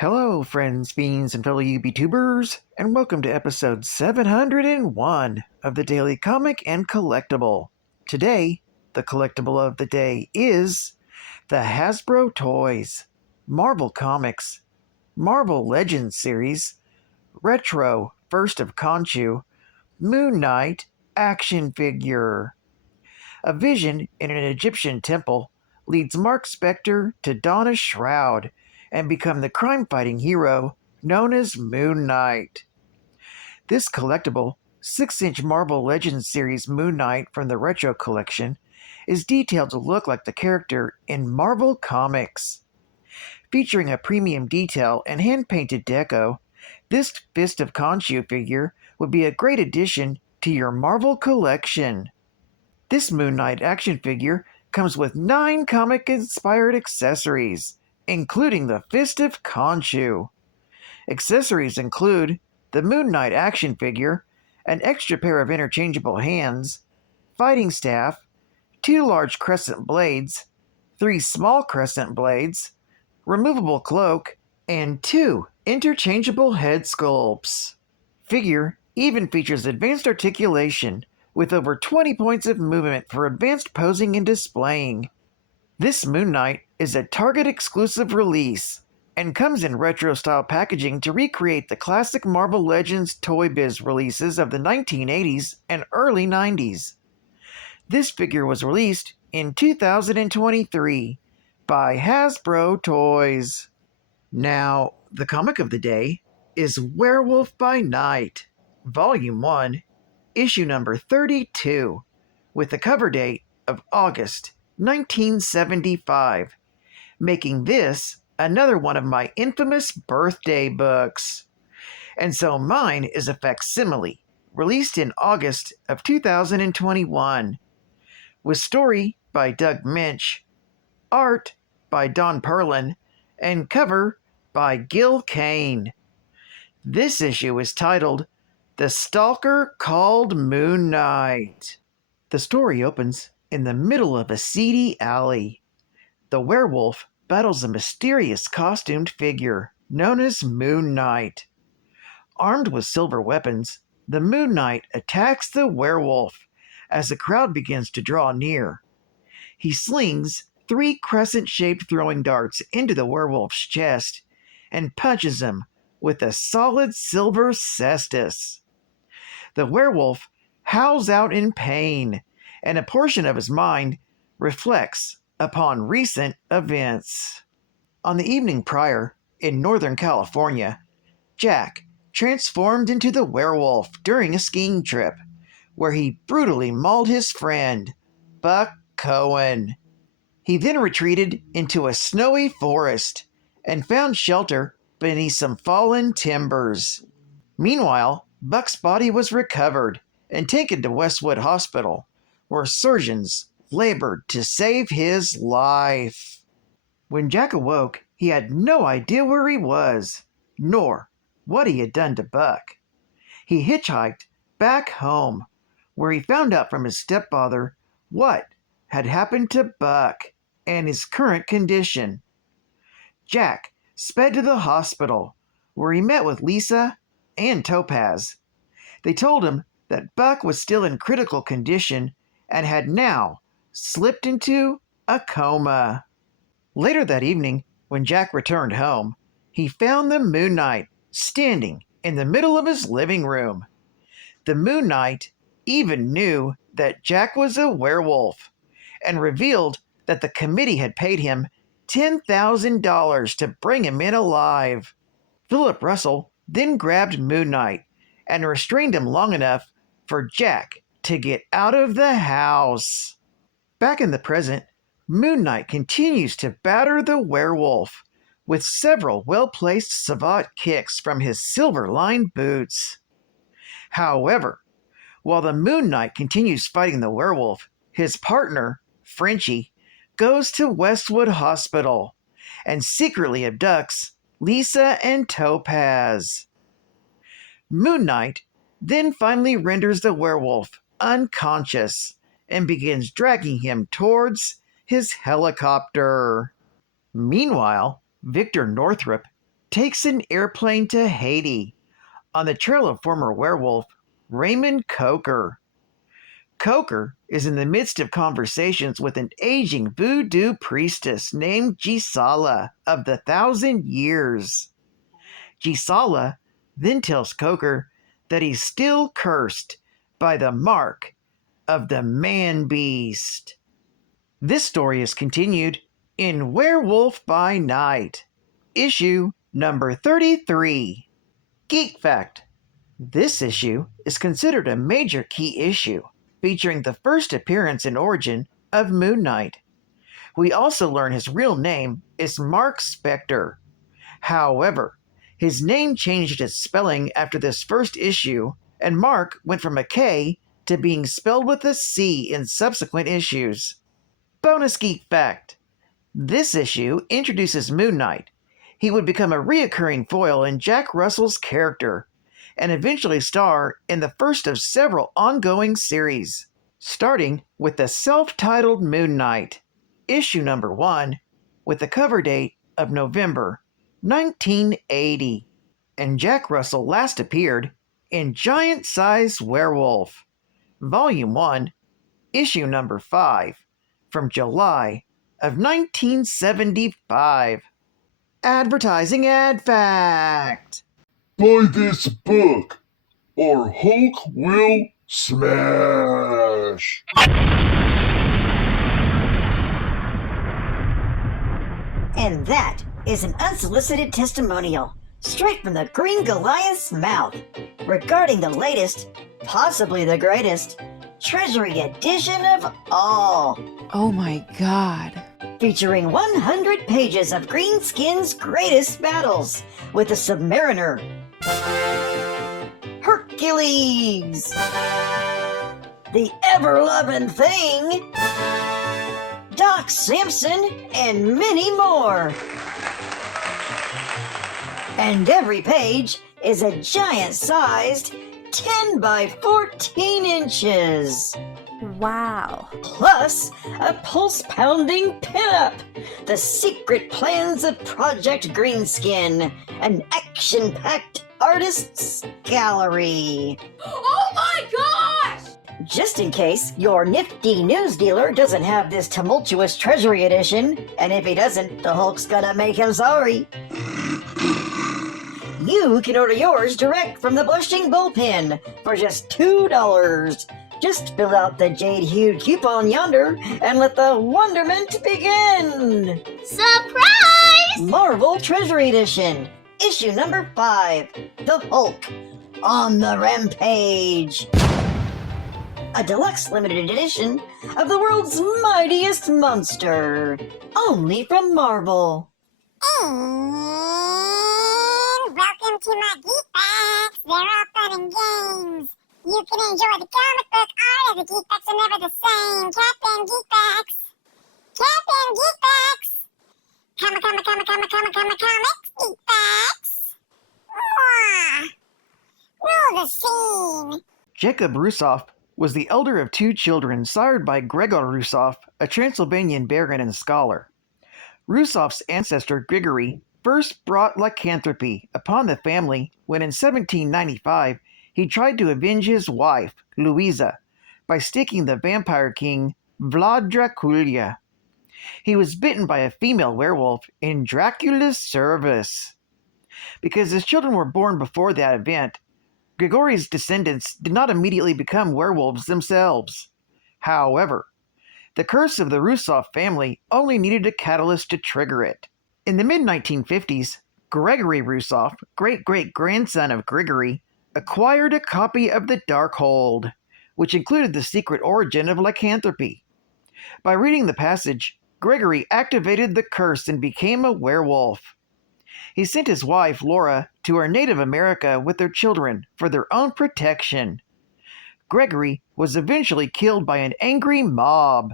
Hello, friends, fiends, and fellow UBTubers, and welcome to episode 701 of the Daily Comic and Collectible. Today, the collectible of the day is the Hasbro Toys, Marvel Comics, Marvel Legends series, Retro First of Khonshu, Moon Knight action figure. A vision in an Egyptian temple leads Mark Spector to don a shroud and become the crime-fighting hero known as Moon Knight. This collectible, 6-inch Marvel Legends series Moon Knight from the Retro Collection is detailed to look like the character in Marvel Comics. Featuring a premium detail and hand-painted deco, this Fist of Khonshu figure would be a great addition to your Marvel collection. This Moon Knight action figure comes with 9 comic-inspired accessories, including the Fist of Khonshu. Accessories include the Moon Knight action figure, an extra pair of interchangeable hands, fighting staff, 2 large crescent blades, 3 small crescent blades, removable cloak, and 2 interchangeable head sculpts. Figure even features advanced articulation, with over 20 points of movement for advanced posing and displaying. This Moon Knight is a Target-exclusive release, and comes in retro-style packaging to recreate the classic Marvel Legends Toy Biz releases of the 1980s and early 90s. This figure was released in 2023 by Hasbro Toys. Now, the comic of the day is Werewolf by Night, Volume 1, Issue number 32, with the cover date of August 1975, making this another one of my infamous birthday books. And so mine is a facsimile, released in August of 2021, with story by Doug Minch, art by Don Perlin, and cover by Gil Kane. This issue is titled The Stalker Called Moon Knight. The story opens in the middle of a seedy alley. The werewolf battles a mysterious costumed figure known as Moon Knight. Armed with silver weapons, the Moon Knight attacks the werewolf as the crowd begins to draw near. He slings 3 crescent-shaped throwing darts into the werewolf's chest and punches him with a solid silver cestus. The werewolf howls out in pain, and a portion of his mind reflects upon recent events. On the evening prior, in Northern California, Jack transformed into the werewolf during a skiing trip, where he brutally mauled his friend, Buck Cohen. He then retreated into a snowy forest and found shelter beneath some fallen timbers. Meanwhile, Buck's body was recovered and taken to Westwood Hospital, where surgeons labored to save his life. When Jack awoke, he had no idea where he was, nor what he had done to Buck. He hitchhiked back home, where he found out from his stepfather what had happened to Buck and his current condition. Jack sped to the hospital, where he met with Lisa and Topaz. They told him that Buck was still in critical condition and had now slipped into a coma. Later that evening, when Jack returned home, he found the Moon Knight standing in the middle of his living room. The Moon Knight even knew that Jack was a werewolf and revealed that the committee had paid him $10,000 to bring him in alive. Philip Russell then grabbed Moon Knight and restrained him long enough for Jack to get out of the house. Back in the present, Moon Knight continues to batter the werewolf with several well-placed savate kicks from his silver-lined boots. However, while the Moon Knight continues fighting the werewolf, his partner, Frenchie, goes to Westwood Hospital and secretly abducts Lisa and Topaz. Moon Knight then finally renders the werewolf unconscious and begins dragging him towards his helicopter. Meanwhile, Victor Northrup takes an airplane to Haiti on the trail of former werewolf Raymond Coker. Coker is in the midst of conversations with an aging voodoo priestess named Gisala of the 1,000 Years. Gisala then tells Coker that he's still cursed by the mark of the man-beast. This story is continued in Werewolf by Night, issue number 33. Geek Fact. This issue is considered a major key issue, featuring the first appearance and origin of Moon Knight. We also learn his real name is Mark Spector. However, his name changed its spelling after this first issue, and Mark went from a K to being spelled with a C in subsequent issues. Bonus Geek Fact. This issue introduces Moon Knight. He would become a reoccurring foil in Jack Russell's character, and eventually star in the first of several ongoing series, starting with the self-titled Moon Knight, issue number 1, with the cover date of November 1980. And Jack Russell last appeared in Giant Size Werewolf, volume 1, issue number 5, from July of 1975. Advertising ad fact. Buy this book, or Hulk will smash. And that is an unsolicited testimonial, straight from the Green Goliath's mouth, regarding the latest, possibly the greatest, Treasury edition of all. Oh my god. Featuring 100 pages of Greenskin's greatest battles with the Submariner, Hercules, the Ever-Loving Thing, Doc Samson, and many more. And every page is a giant-sized 10 by 14 inches. Wow. Plus, a pulse-pounding pinup, The Secret Plans of Project Greenskin, an action-packed artist's gallery. Oh my gosh! Just in case your nifty news dealer doesn't have this tumultuous Treasury edition, and if he doesn't, the Hulk's gonna make him sorry. You can order yours direct from the Blushing Bullpen for just $2. Just fill out the jade-hued coupon yonder and let the wonderment begin! Surprise! Marvel Treasury Edition, issue number 5, The Hulk, on the Rampage. A deluxe limited edition of the world's mightiest monster, only from Marvel. And welcome to my Geek Facts. They're all fun and games. You can enjoy the comic book art as the Geek Facts are never the same. Captain Geek Facts. Captain Geek Facts. Comics, Geek Facts. Roll the scene. Jacob Russoff was the elder of 2 children sired by Gregor Russoff, a Transylvanian baron and scholar. Russoff's ancestor Grigory first brought lycanthropy upon the family when in 1795 he tried to avenge his wife, Louisa, by sticking the vampire king Vlad Dracula. He was bitten by a female werewolf in Dracula's service. Because his children were born before that event, Grigory's descendants did not immediately become werewolves themselves. However, the curse of the Russoff family only needed a catalyst to trigger it. In the mid-1950s, Gregory Russoff, great-great-grandson of Grigory, acquired a copy of the Darkhold, which included the secret origin of lycanthropy. By reading the passage, Gregory activated the curse and became a werewolf. He sent his wife, Laura, to her native America with their children for their own protection. Gregory was eventually killed by an angry mob.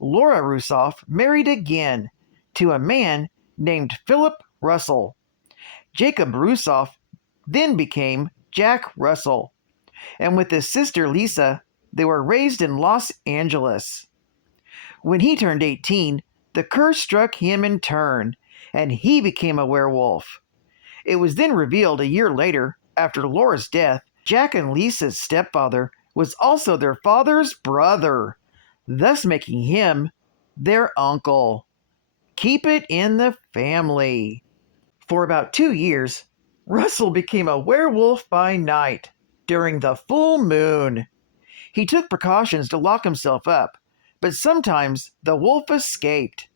Laura Russoff married again to a man named Philip Russell. Jacob Russoff then became Jack Russell, and with his sister Lisa, they were raised in Los Angeles. When he turned 18, the curse struck him in turn, and he became a werewolf. It was then revealed a year later, after Laura's death, Jack and Lisa's stepfather was also their father's brother, thus making him their uncle. Keep it in the family. For about 2 years, Russell became a werewolf by night during the full moon. He took precautions to lock himself up, but sometimes the wolf escaped.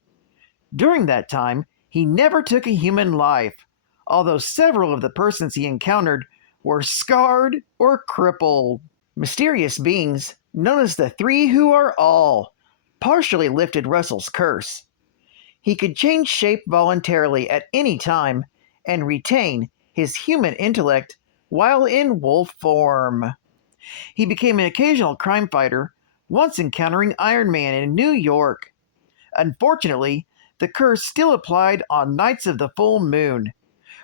During that time, he never took a human life, although several of the persons he encountered were scarred or crippled. Mysterious beings, known as the THRU, partially lifted Russell's curse. He could change shape voluntarily at any time and retain his human intellect while in wolf form. He became an occasional crime fighter, once encountering Iron Man in New York. Unfortunately, the curse still applied on nights of the full moon,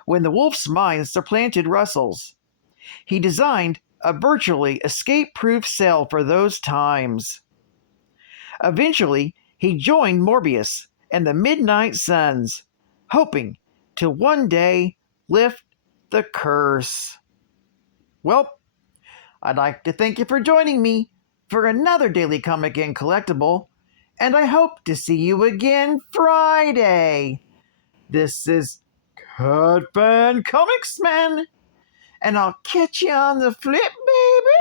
when the wolf's mind supplanted Russell's. He designed a virtually escape-proof cell for those times. Eventually, he joined Morbius and the Midnight Suns, hoping to one day lift the curse. Well, I'd like to thank you for joining me for another Daily Comic and Collectible, and I hope to see you again Friday. This is Cut Fan Comics Man, and I'll catch you on the flip, baby.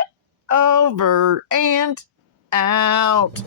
Over and out.